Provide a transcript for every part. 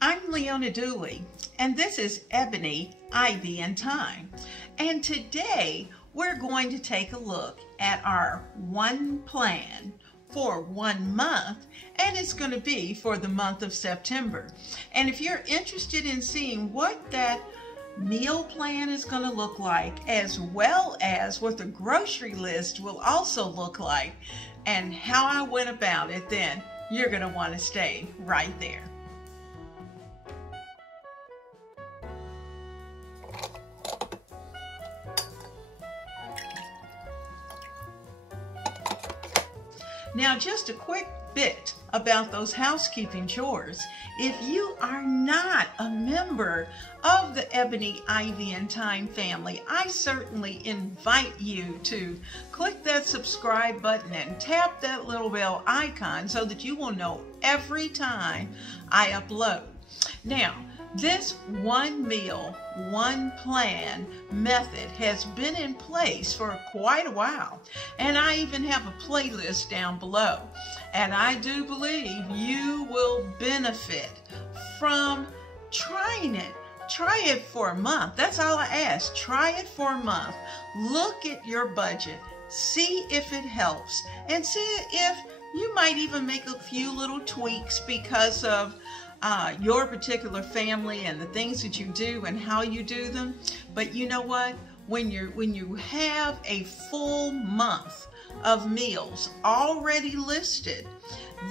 I'm Leona Dooley, and this is Ebony, Ivy, and Thyme. And today we're going to take a look at our one plan for 1 month, and it's going to be for the month of September. And if you're interested in seeing what that meal plan is going to look like, as well as what the grocery list will also look like and how I went about it, then you're going to want to stay right there. Now, just a quick bit about those housekeeping chores. If you are not a member of the Ebony, Ivy, and Thyme family, I certainly invite you to click that subscribe button and tap that little bell icon so that you will know every time I upload. Now, this one meal, one plan method has been in place for quite a while, and I even have a playlist down below, and I do believe you will benefit from trying it. Try it for a month. That's all I ask. Try it for a month. Look at your budget. See if it helps, and see if you might even make a few little tweaks because of your particular family and the things that you do and how you do them. But you know what? When you have a full month of meals already listed,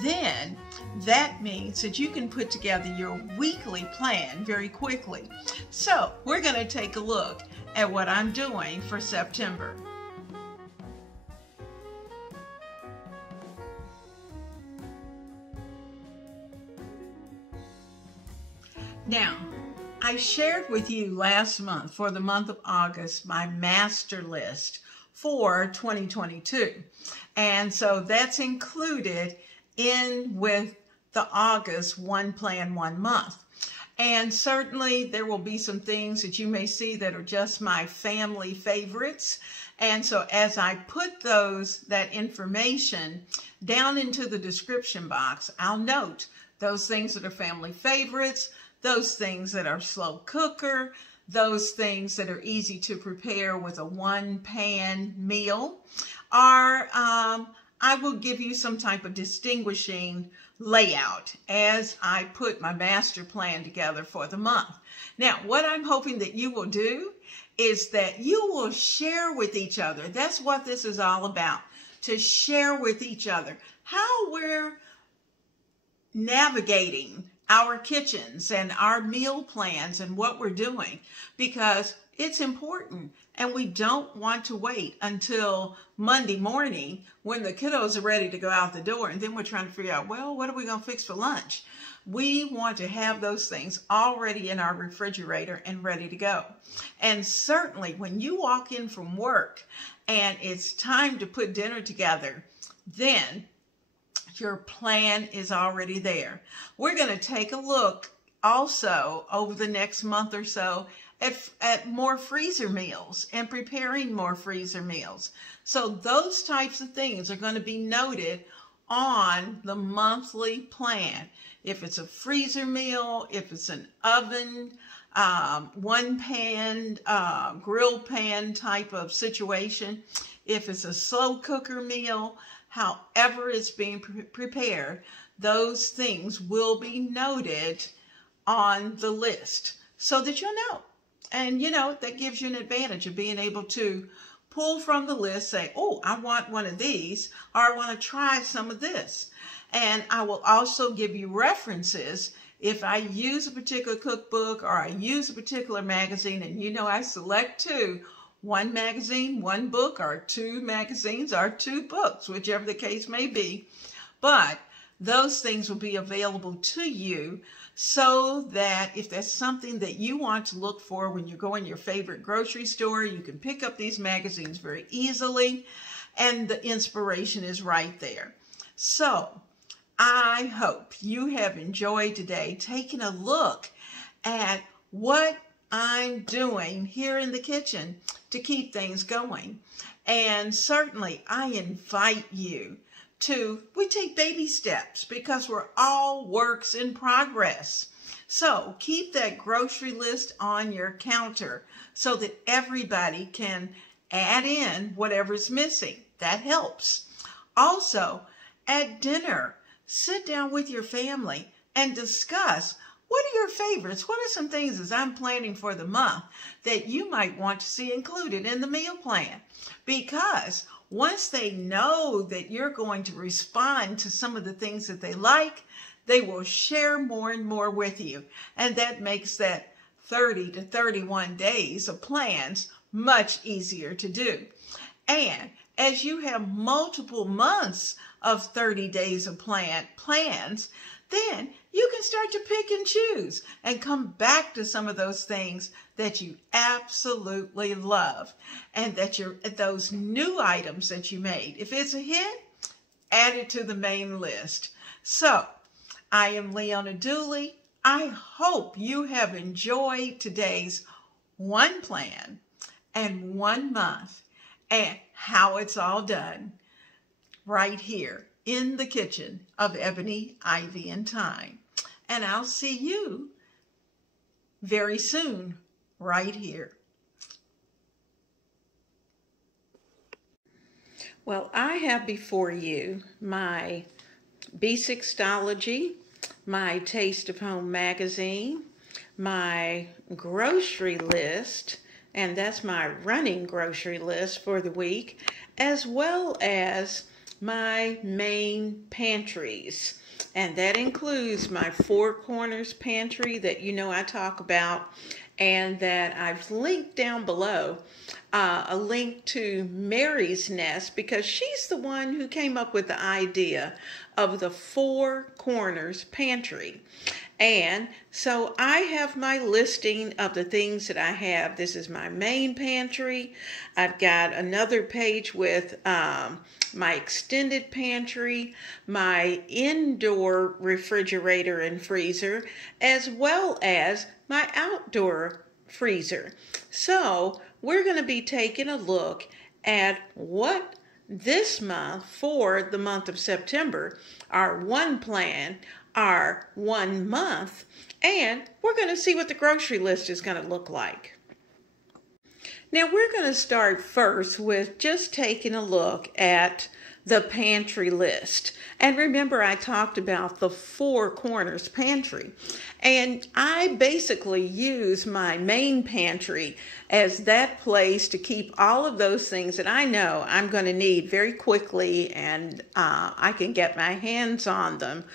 then that means that you can put together your weekly plan very quickly. So we're going to take a look at what I'm doing for September. Now, I shared with you last month, for the month of August, my master list for 2022. And so that's included in with the August one plan, 1 month. And certainly there will be some things that you may see that are just my family favorites. And so as I put that information down into the description box, I'll note those things that are family favorites, those things that are slow cooker, those things that are easy to prepare with a one pan meal, or I will give you some type of distinguishing layout as I put my master plan together for the month. Now, what I'm hoping that you will do is that you will share with each other. That's what this is all about, to share with each other how we're navigating our kitchens and our meal plans and what we're doing, because it's important, and we don't want to wait until Monday morning when the kiddos are ready to go out the door, and then we're trying to figure out, well, what are we going to fix for lunch? We want to have those things already in our refrigerator and ready to go. And certainly when you walk in from work and it's time to put dinner together, then your plan is already there. We're going to take a look also over the next month or so at more freezer meals and preparing more freezer meals. So those types of things are going to be noted on the monthly plan. If it's a freezer meal, if it's an oven, one pan, grill pan type of situation, if it's a slow cooker meal, however it's being prepared, those things will be noted on the list so that you'll know. And you know, that gives you an advantage of being able to pull from the list, say, oh, I want one of these, or I want to try some of this. And I will also give you references if I use a particular cookbook or I use a particular magazine, and you know I select two, one magazine, one book, or two magazines, or two books, whichever the case may be. But those things will be available to you so that if there's something that you want to look for when you go in your favorite grocery store, you can pick up these magazines very easily, and the inspiration is right there. So I hope you have enjoyed today taking a look at what I'm doing here in the kitchen to keep things going. And certainly I invite you we take baby steps, because we're all works in progress. So keep that grocery list on your counter so that everybody can add in whatever's missing. That helps. Also, at dinner, sit down with your family and discuss what are your favorites? What are some things as I'm planning for the month that you might want to see included in the meal plan? Because once they know that you're going to respond to some of the things that they like, they will share more and more with you. And that makes that 30 to 31 days of plans much easier to do. And as you have multiple months of 30 days of plans, then you can start to pick and choose and come back to some of those things that you absolutely love and that those new items that you made. If it's a hit, add it to the main list. So, I am Leona Dooley. I hope you have enjoyed today's one plan and 1 month and how it's all done right here in the kitchen of Ebony, Ivy, and Thyme. And I'll see you very soon right here. Well, I have before you my B6stology, my Taste of Home magazine, my grocery list, and that's my running grocery list for the week, as well as my main pantries. And that includes my Four Corners pantry that you know I talk about, and that I've linked down below, a link to Mary's Nest, because she's the one who came up with the idea of the Four Corners pantry. And so I have my listing of the things that I have. This is my main pantry. I've got another page with my extended pantry, my indoor refrigerator and freezer, as well as my outdoor freezer. So we're going to be taking a look at what this month, for the month of September, our one plan, our 1 month, and we're going to see what the grocery list is going to look like. Now we're going to start first with just taking a look at the pantry list. And remember, I talked about the Four Corners pantry, and I basically use my main pantry as that place to keep all of those things that I know I'm going to need very quickly, and I can get my hands on them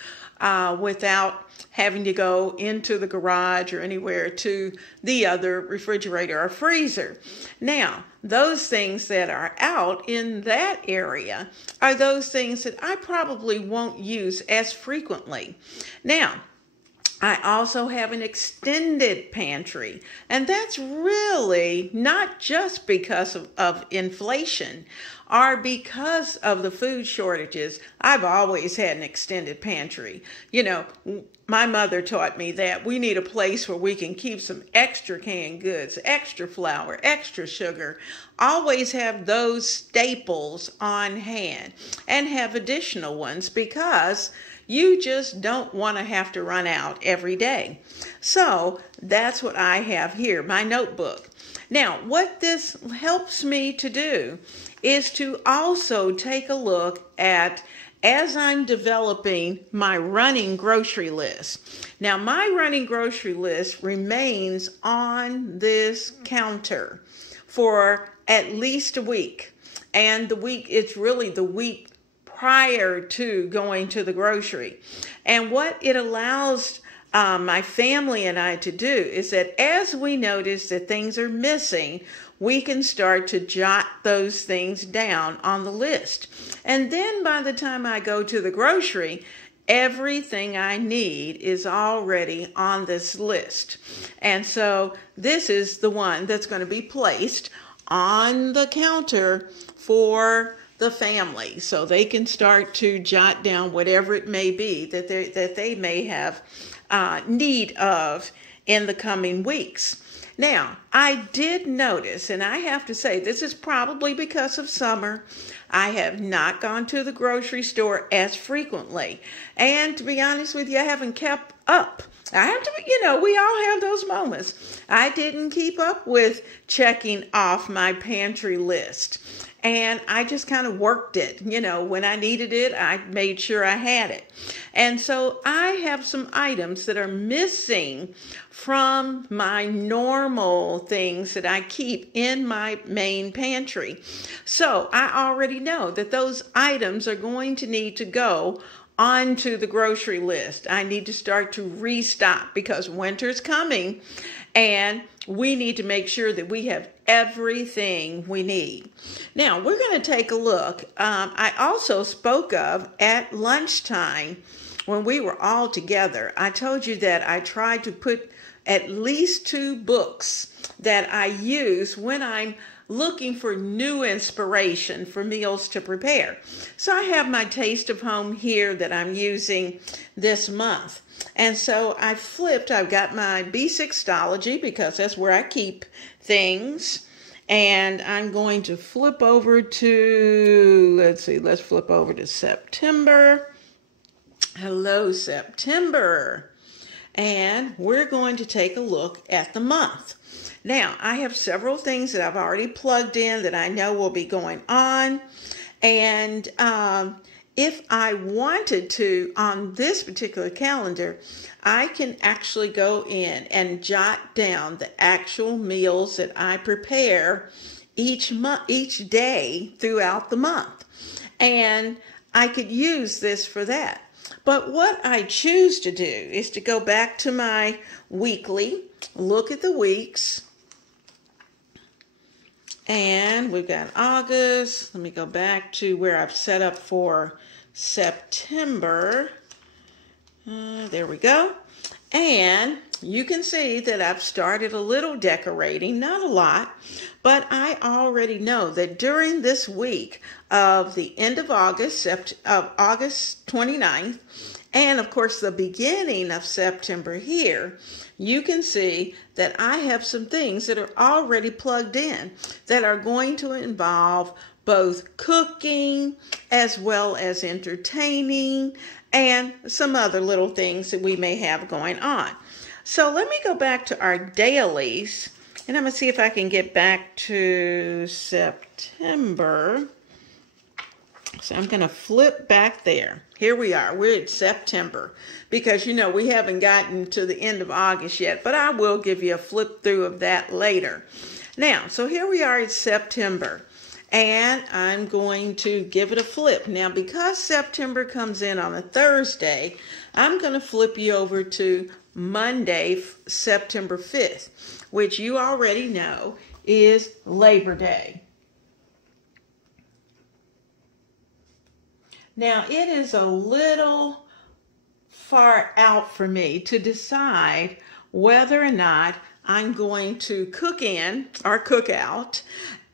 without having to go into the garage or anywhere to the other refrigerator or freezer. Now, those things that are out in that area are those things that I probably won't use as frequently. Now, I also have an extended pantry, and that's really not just because of inflation or because of the food shortages. I've always had an extended pantry. You know, my mother taught me that we need a place where we can keep some extra canned goods, extra flour, extra sugar, always have those staples on hand and have additional ones, because you just don't want to have to run out every day. So that's what I have here, my notebook. Now, what this helps me to do is to also take a look at, as I'm developing my running grocery list. Now, my running grocery list remains on this counter for at least a week. And the week, it's really the week prior to going to the grocery. And what it allows my family and I to do is that as we notice that things are missing, we can start to jot those things down on the list. And then by the time I go to the grocery, everything I need is already on this list. And so this is the one that's going to be placed on the counter for the family, so they can start to jot down whatever it may be that they may have need of in the coming weeks. Now, I did notice, and I have to say, this is probably because of summer, I have not gone to the grocery store as frequently. And to be honest with you, I haven't kept up I have to, we all have those moments. I didn't keep up with checking off my pantry list. And I just kind of worked it. When I needed it, I made sure I had it. And so I have some items that are missing from my normal things that I keep in my main pantry. So I already know that those items are going to need to go onto the grocery list. I need to start to restock because winter's coming and we need to make sure that we have everything we need. Now, we're going to take a look. I also spoke of at lunchtime when we were all together. I told you that I tried to put at least 2 books that I use when I'm looking for new inspiration for meals to prepare. So I have my Taste of Home here that I'm using this month. And so I've got my Basicsology because that's where I keep things. And I'm going to flip over to, let's flip over to September. Hello, September. And we're going to take a look at the month. Now, I have several things that I've already plugged in that I know will be going on. And if I wanted to, on this particular calendar, I can actually go in and jot down the actual meals that I prepare each day throughout the month. And I could use this for that. But what I choose to do is to go back to my weekly, look at the weeks, and we've got August. Let me go back to where I've set up for September. There we go. And you can see that I've started a little decorating, not a lot, but I already know that during this week of the end of August, August 29th, and of course the beginning of September here, you can see that I have some things that are already plugged in that are going to involve both cooking as well as entertaining and some other little things that we may have going on. So let me go back to our dailies, and I'm going to see if I can get back to September. So I'm going to flip back there. Here we are. We're at September because, we haven't gotten to the end of August yet, but I will give you a flip through of that later. Now, so here we are at September, and I'm going to give it a flip. Now, because September comes in on a Thursday, I'm going to flip you over to Monday, September 5th, which you already know is Labor Day. Now, it is a little far out for me to decide whether or not I'm going to cook in or cook out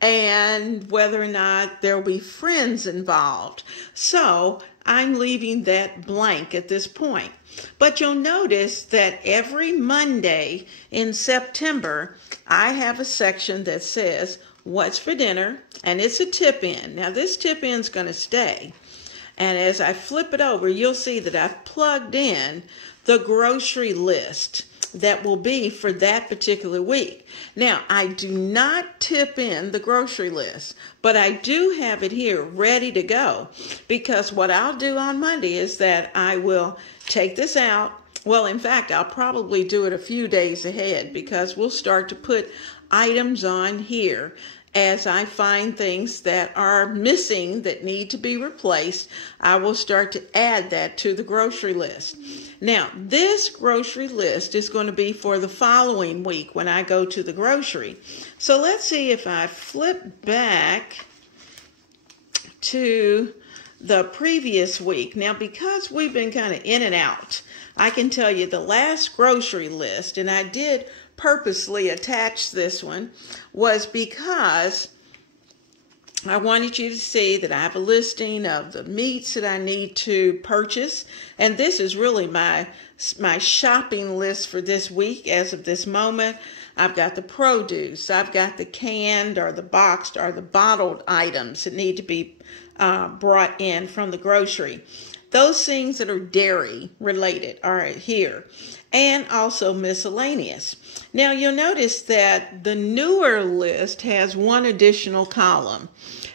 and whether or not there'll be friends involved. So I'm leaving that blank at this point. But you'll notice that every Monday in September, I have a section that says, what's for dinner? And it's a tip-in. Now, this tip-in is going to stay. And as I flip it over, you'll see that I've plugged in the grocery list that will be for that particular week. Now, I do not tip in the grocery list, but I do have it here ready to go, because what I'll do on Monday is that I will take this out. Well, in fact, I'll probably do it a few days ahead, because we'll start to put items on here as I find things that are missing that need to be replaced. I will start to add that to the grocery list. Now, this grocery list is going to be for the following week when I go to the grocery. So let's see if I flip back to the previous week. Now, because we've been kind of in and out, I can tell you the last grocery list, and I did purposely attach this one, was because I wanted you to see that I have a listing of the meats that I need to purchase. And this is really my shopping list for this week as of this moment. I've got the produce, I've got the canned or the boxed or the bottled items that need to be brought in from the grocery. Those things that are dairy related are here, and also miscellaneous. Now you'll notice that the newer list has one additional column,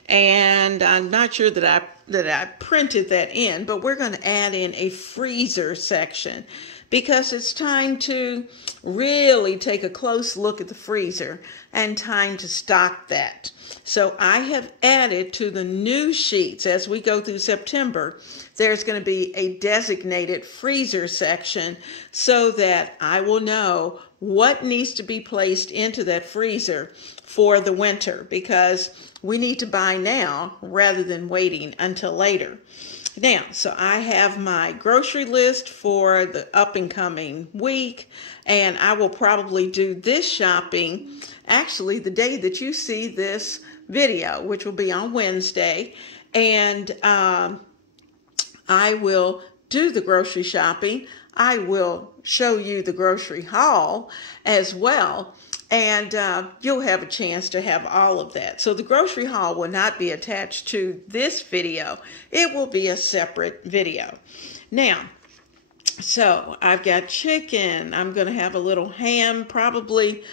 and I'm not sure that I printed that in, but we're going to add in a freezer section because it's time to really take a close look at the freezer and time to stock that. So I have added to the new sheets as we go through September, there's going to be a designated freezer section so that I will know what needs to be placed into that freezer for the winter, because we need to buy now rather than waiting until later. Now, so I have my grocery list for the up and coming week, and I will probably do this shopping actually the day that you see this video, which will be on Wednesday, and I will do the grocery shopping. I will show you the grocery haul as well, and you'll have a chance to have all of that. So the grocery haul will not be attached to this video. It will be a separate video. Now, so I've got chicken. I'm going to have a little ham, probably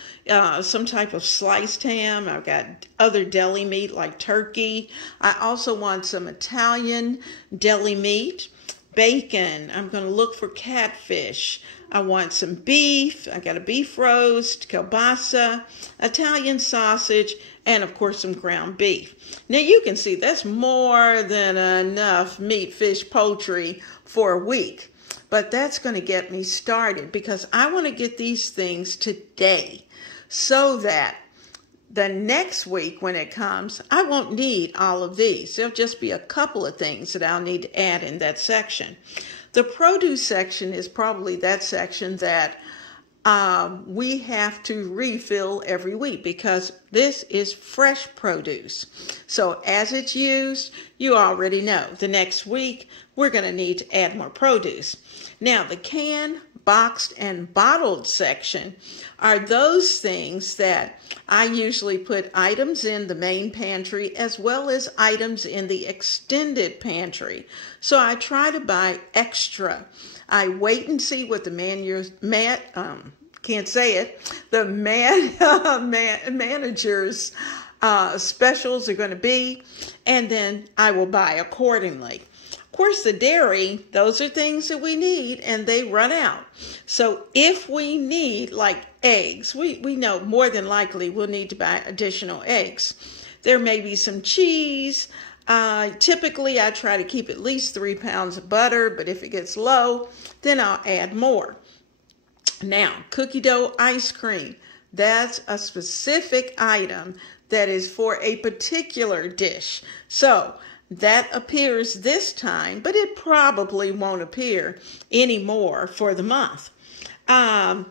some type of sliced ham. I've got other deli meat like turkey. I also want some Italian deli meat, bacon. I'm going to look for catfish. I want some beef. I got a beef roast, kielbasa, Italian sausage, and of course some ground beef. Now you can see that's more than enough meat, fish, poultry for a week. But that's going to get me started because I want to get these things today so that the next week when it comes, I won't need all of these. There'll just be a couple of things that I'll need to add in that section. The produce section is probably that section that we have to refill every week because this is fresh produce. So as it's used, you already know the next week we're going to need to add more produce. Now the canned, boxed, and bottled section are those things that I usually put items in the main pantry as well as items in the extended pantry. So I try to buy extra. I wait and see what the manager's specials are going to be, and then I will buy accordingly. Of course, the dairy, those are things that we need and they run out. So if we need like eggs, we know more than likely we'll need to buy additional eggs. There may be some cheese. Typically, I try to keep at least 3 pounds of butter, but if it gets low, then I'll add more. Now, cookie dough ice cream, that's a specific item that is for a particular dish. So that appears this time, but it probably won't appear anymore for the month. The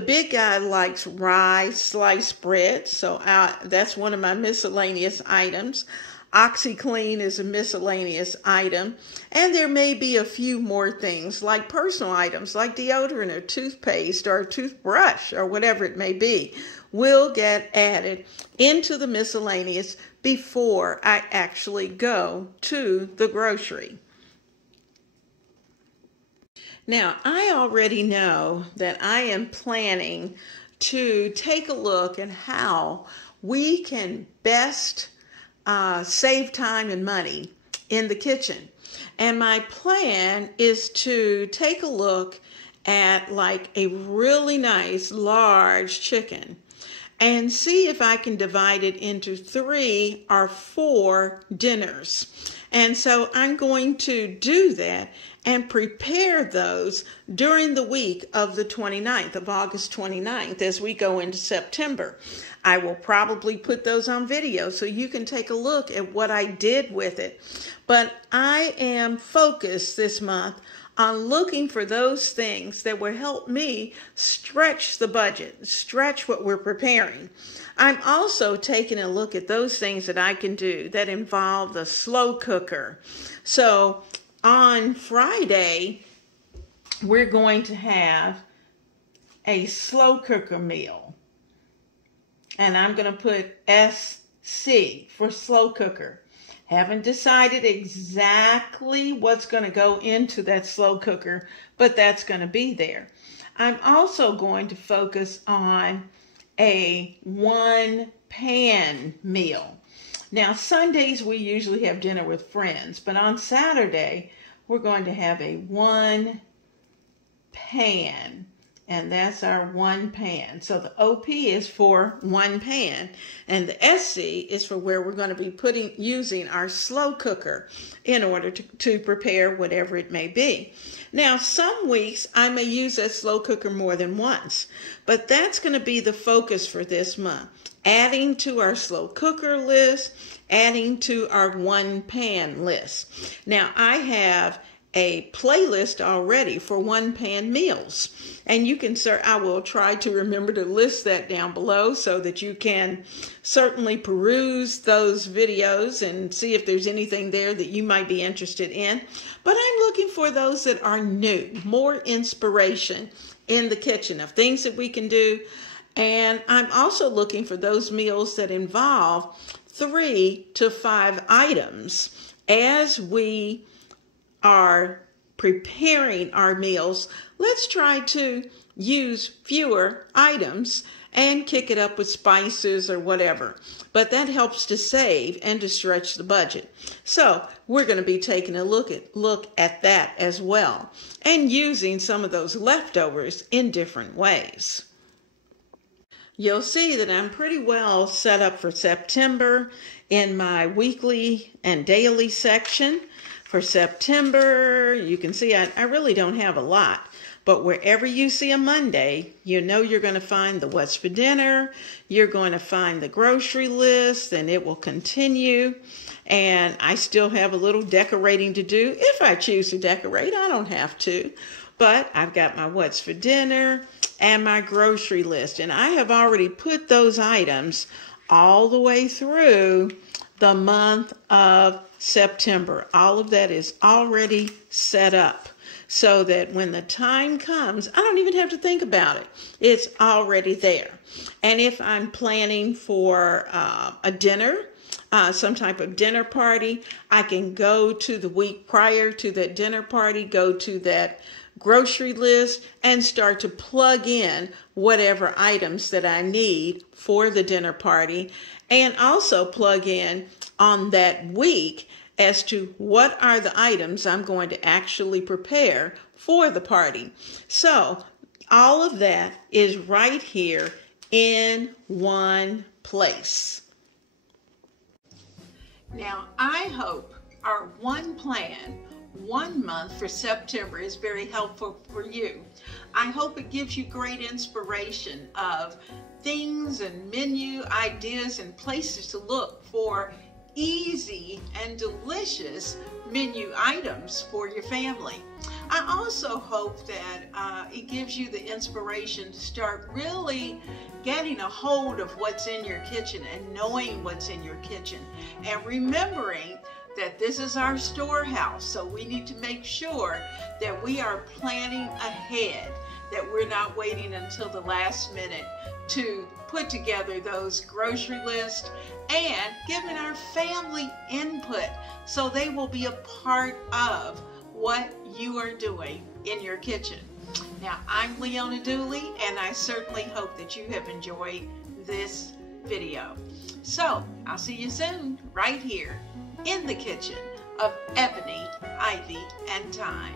big guy likes rye sliced bread, so that's one of my miscellaneous items. OxyClean is a miscellaneous item, and there may be a few more things like personal items like deodorant or toothpaste or toothbrush or whatever it may be will get added into the miscellaneous before I actually go to the grocery. Now, I already know that I am planning to take a look at how we can best save time and money in the kitchen. And my plan is to take a look at like a really nice large chicken and see if I can divide it into 3 or 4 dinners. And so I'm going to do that and prepare those during the week of the 29th, of August 29th, as we go into September. I will probably put those on video so you can take a look at what I did with it. But I am focused this month on looking for those things that will help me stretch the budget, stretch what we're preparing. I'm also taking a look at those things that I can do that involve the slow cooker. So on Friday, we're going to have a slow cooker meal. And I'm going to put SC for slow cooker. Haven't decided exactly what's going to go into that slow cooker, but that's going to be there. I'm also going to focus on a one pan meal. Now, Sundays we usually have dinner with friends, but on Saturday we're going to have a one pan, and that's our one pan. So the OP is for one pan, and the SC is for where we're going to be using our slow cooker in order to prepare whatever it may be. Now, some weeks I may use that slow cooker more than once, but that's going to be the focus for this month. Adding to our slow cooker list, adding to our one pan list. Now, I have a playlist already for one pan meals, and you can I will try to remember to list that down below so that you can certainly peruse those videos and see if there's anything there that you might be interested in. But I'm looking for those that are new, more inspiration in the kitchen of things that we can do. And I'm also looking for those meals that involve 3 to 5 items as we are preparing our meals. Let's try to use fewer items and kick it up with spices or whatever. But that helps to save and to stretch the budget. So we're going to be taking a look at that as well and using some of those leftovers in different ways. You'll see that I'm pretty well set up for September in my weekly and daily section. For September, you can see I really don't have a lot, but wherever you see a Monday, you know you're going to find the what's for dinner, you're going to find the grocery list, and it will continue. And I still have a little decorating to do. If I choose to decorate, I don't have to, but I've got my what's for dinner and my grocery list, and I have already put those items all the way through the month of September. All of that is already set up so that when the time comes, I don't even have to think about it. It's already there. And if I'm planning for a dinner, some type of dinner party, I can go to the week prior to that dinner party, go to that grocery list and start to plug in whatever items that I need for the dinner party, and also plug in on that week as to what are the items I'm going to actually prepare for the party. So all of that is right here in one place. Now, I hope our one plan, 1 month for September is very helpful for you. I hope it gives you great inspiration of things and menu ideas and places to look for easy and delicious menu items for your family. I also hope that it gives you the inspiration to start really getting a hold of what's in your kitchen and knowing what's in your kitchen and remembering that this is our storehouse, so we need to make sure that we are planning ahead, that we're not waiting until the last minute to put together those grocery lists and giving our family input so they will be a part of what you are doing in your kitchen. Now, I'm Leona Dooley, and I certainly hope that you have enjoyed this video. So, I'll see you soon, right here in the kitchen of Ebony, Ivy, and Thyme.